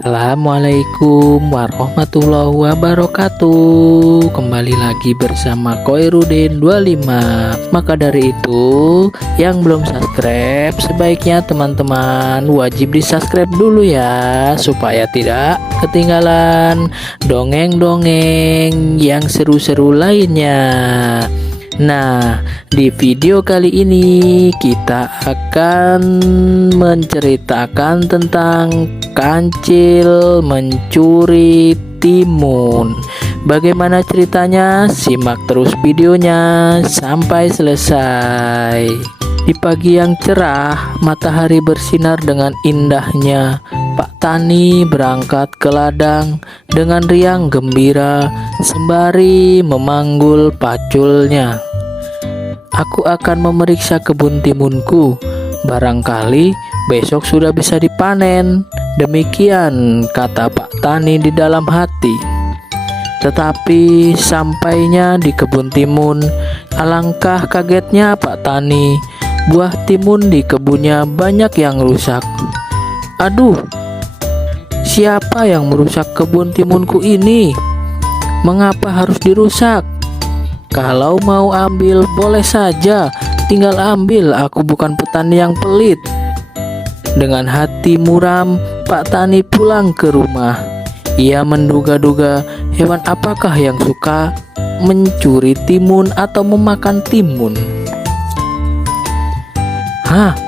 Assalamualaikum warahmatullahi wabarakatuh. Kembali lagi bersama Koirudin 25. Maka dari itu, yang belum subscribe sebaiknya teman-teman wajib di subscribe dulu ya, supaya tidak ketinggalan dongeng-dongeng yang seru-seru lainnya. Nah, di video kali ini kita akan menceritakan tentang kancil mencuri timun. Bagaimana ceritanya? Simak terus videonya sampai selesai. Di pagi yang cerah, matahari bersinar dengan indahnya. Pak Tani berangkat ke ladang dengan riang gembira sembari memanggul paculnya. Aku akan memeriksa kebun timunku. Barangkali besok sudah bisa dipanen. Demikian kata Pak Tani di dalam hati. Tetapi sampainya di kebun timun, alangkah kagetnya Pak Tani. Buah timun di kebunnya banyak yang rusak. Aduh, siapa yang merusak kebun timunku ini? Mengapa harus dirusak? Kalau mau ambil boleh saja, tinggal ambil, aku bukan petani yang pelit. Dengan hati muram, Pak Tani pulang ke rumah. Ia menduga-duga hewan apakah yang suka mencuri timun atau memakan timun. Hah,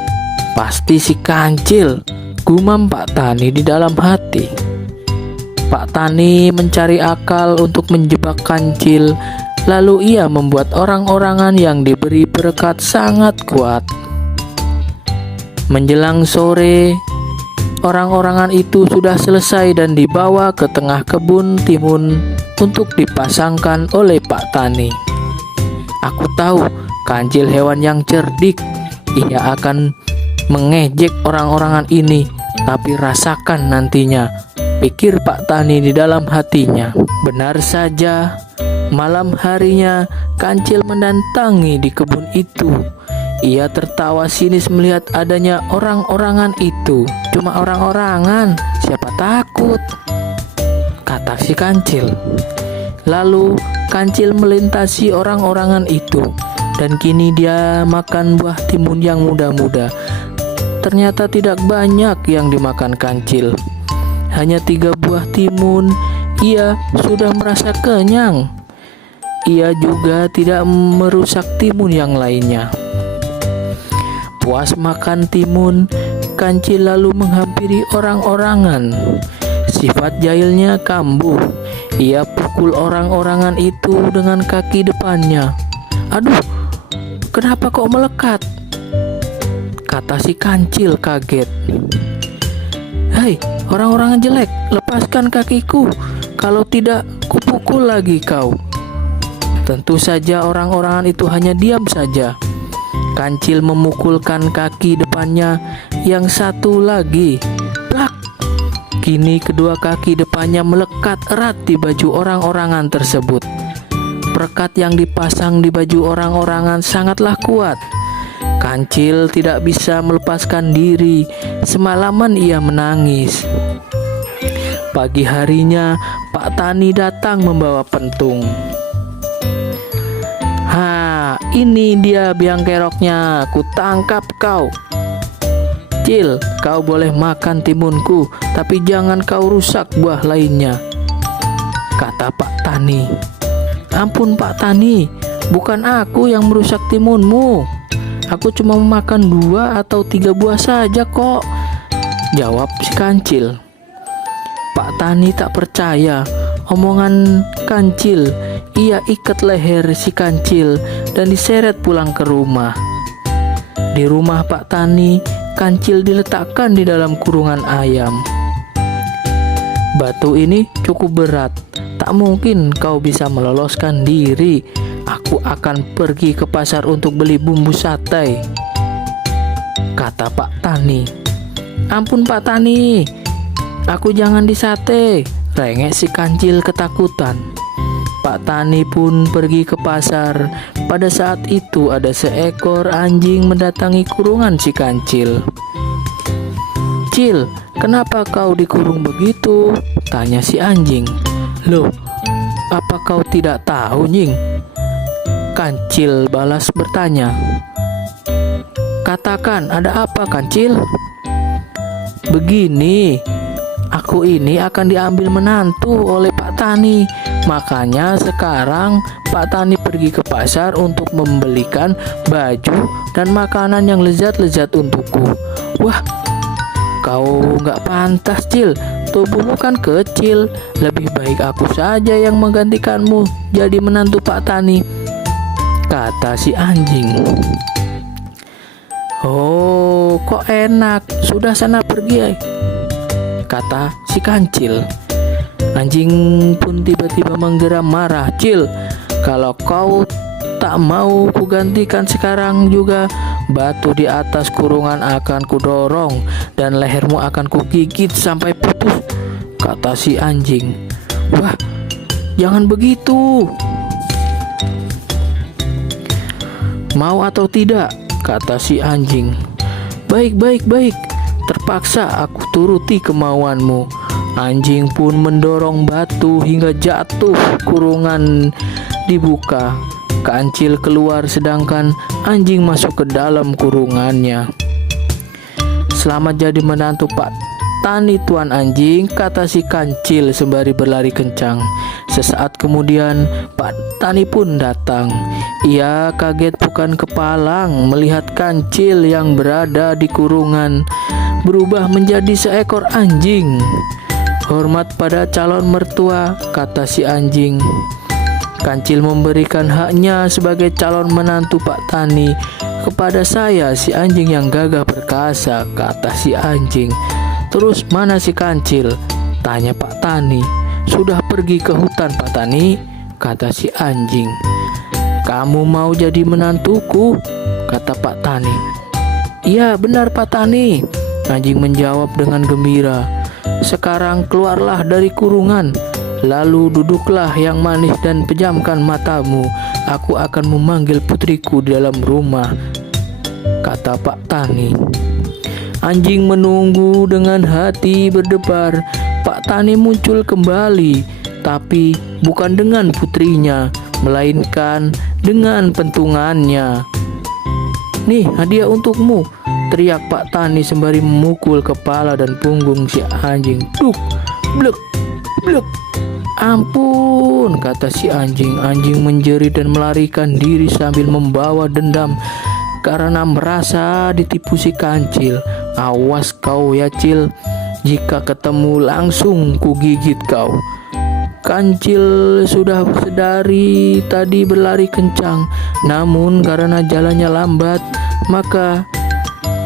pasti si kancil, gumam Pak Tani di dalam hati. Pak Tani mencari akal untuk menjebak kancil. Lalu ia membuat orang-orangan yang diberi berkat sangat kuat. Menjelang sore, orang-orangan itu sudah selesai dan dibawa ke tengah kebun timun untuk dipasangkan oleh Pak Tani. Aku tahu kancil hewan yang cerdik. Ia akan mengejek orang-orangan ini, tapi rasakan nantinya, pikir Pak Tani di dalam hatinya. Benar saja, malam harinya kancil mendatangi di kebun itu. Ia tertawa sinis melihat adanya orang-orangan itu. Cuma orang-orangan, siapa takut? Kata si kancil. Lalu kancil melintasi orang-orangan itu. Dan kini dia makan buah timun yang muda-muda. Ternyata tidak banyak yang dimakan kancil. Hanya 3 buah timun. Ia sudah merasa kenyang. Ia juga tidak merusak timun yang lainnya. Puas makan timun, kancil lalu menghampiri orang-orangan. Sifat jahilnya kambuh. Ia pukul orang-orangan itu dengan kaki depannya. Aduh, kenapa kok melekat? Kata si kancil kaget. Hei, orang-orangan jelek, lepaskan kakiku. Kalau tidak, kupukul lagi kau. Tentu saja orang-orangan itu hanya diam saja. Kancil memukulkan kaki depannya yang satu lagi. Plak! Kini kedua kaki depannya melekat erat di baju orang-orangan tersebut. Perekat yang dipasang di baju orang-orangan sangatlah kuat. Kancil tidak bisa melepaskan diri. Semalaman ia menangis. Pagi harinya Pak Tani datang membawa pentung. Ha, ini dia biang keroknya, ku tangkap kau. Cil, kau boleh makan timunku, tapi jangan kau rusak buah lainnya, kata Pak Tani. Ampun Pak Tani, bukan aku yang merusak timunmu. Aku cuma memakan 2 atau 3 buah saja kok, jawab si kancil. Pak Tani tak percaya omongan kancil. Ia ikat leher si kancil dan diseret pulang ke rumah. Di rumah Pak Tani, kancil diletakkan di dalam kurungan ayam. Batu ini cukup berat, tak mungkin kau bisa meloloskan diri. Aku akan pergi ke pasar untuk beli bumbu sate, kata Pak Tani. Ampun Pak Tani, aku jangan disate, rengek si kancil ketakutan. Pak Tani pun pergi ke pasar. Pada saat itu ada seekor anjing mendatangi kurungan si kancil. Cil, "Kenapa kau dikurung begitu?" tanya si anjing. "Loh, apa kau tidak tahu, Nying?" Kancil balas bertanya. "Katakan, ada apa, Kancil?" "Begini, aku ini akan diambil menantu oleh Pak Tani. Makanya sekarang Pak Tani pergi ke pasar untuk membelikan baju dan makanan yang lezat-lezat untukku." "Wah, kau nggak pantas, Cil. Tubuhmu kan kecil. Lebih baik aku saja yang menggantikanmu jadi menantu Pak Tani," kata si anjing. "Oh, kok enak. Sudah sana pergi," kata si Kancil. Anjing pun tiba-tiba menggeram marah. "Cil, kalau kau tak mau kugantikan sekarang juga, batu di atas kurungan akan kudorong dan lehermu akan kugigit sampai putus," kata si anjing. "Wah, jangan begitu." "Mau atau tidak?" kata si anjing. "Baik, baik, baik. Terpaksa aku turuti kemauanmu." Anjing pun mendorong batu hingga jatuh, kurungan dibuka. Kancil keluar sedangkan anjing masuk ke dalam kurungannya. "Selamat jadi menantu Pak Tani, Tuan Anjing," kata si Kancil sembari berlari kencang. Sesaat kemudian Pak Tani pun datang. Ia kaget bukan kepalang melihat Kancil yang berada di kurungan berubah menjadi seekor anjing. "Hormat pada calon mertua," kata si anjing. "Kancil memberikan haknya sebagai calon menantu Pak Tani kepada saya, si anjing yang gagah perkasa," kata si anjing. "Terus mana si Kancil?" tanya Pak Tani. "Sudah pergi ke hutan, Pak Tani," kata si anjing. "Kamu mau jadi menantuku?" kata Pak Tani. "Iya, benar Pak Tani," anjing menjawab dengan gembira. "Sekarang keluarlah dari kurungan, lalu duduklah yang manis dan pejamkan matamu. Aku akan memanggil putriku di dalam rumah," kata Pak Tani. Anjing menunggu dengan hati berdebar. Pak Tani muncul kembali, tapi bukan dengan putrinya, melainkan dengan pentungannya. "Nih, hadiah untukmu," teriak Pak Tani sembari memukul kepala dan punggung si anjing. "Duk, blek, blek." "Ampun," kata si anjing. Anjing menjerit dan melarikan diri sambil membawa dendam karena merasa ditipu si Kancil. "Awas kau ya, Cil. Jika ketemu langsung kugigit kau." Kancil sudah dari tadi berlari kencang, namun karena jalannya lambat, maka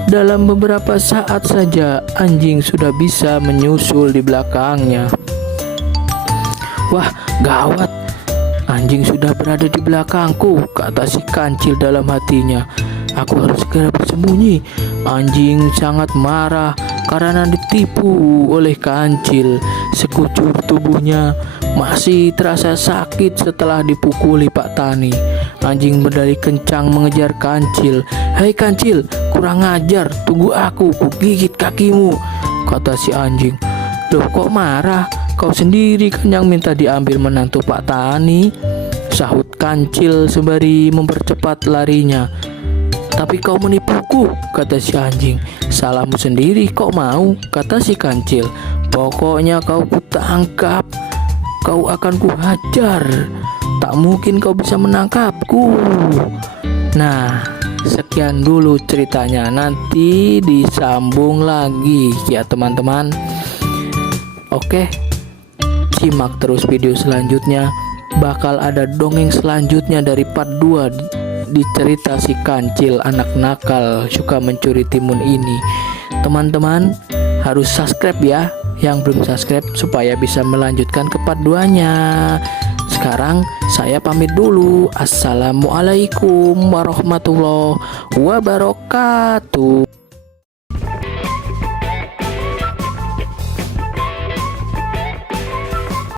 dalam beberapa saat saja anjing sudah bisa menyusul di belakangnya. "Wah, gawat. Anjing sudah berada di belakangku," kata si Kancil dalam hatinya. "Aku harus segera bersembunyi." Anjing sangat marah karena ditipu oleh Kancil. Sekujur tubuhnya masih terasa sakit setelah dipukuli Pak Tani. Anjing berdali kencang mengejar Kancil. "Hei Kancil, kurang ajar, tunggu aku gigit kakimu," kata si anjing. "Loh, kok marah? Kau sendiri kan yang minta diambil menantu Pak Tani," sahut Kancil sembari mempercepat larinya. "Tapi kau menipuku," kata si anjing. "Salahmu sendiri, kok mau," kata si Kancil. "Pokoknya kau kutangkap, kau akan kuhajar. Tak mungkin kau bisa menangkapku." Nah, sekian dulu ceritanya. Nanti disambung lagi ya teman-teman. Oke, simak terus video selanjutnya. Bakal ada dongeng selanjutnya dari part 2 di cerita si Kancil anak nakal suka mencuri timun ini. Teman-teman harus subscribe ya, yang belum subscribe, supaya bisa melanjutkan ke part 2-nya. Sekarang saya pamit dulu. Assalamualaikum warahmatullahi wabarakatuh.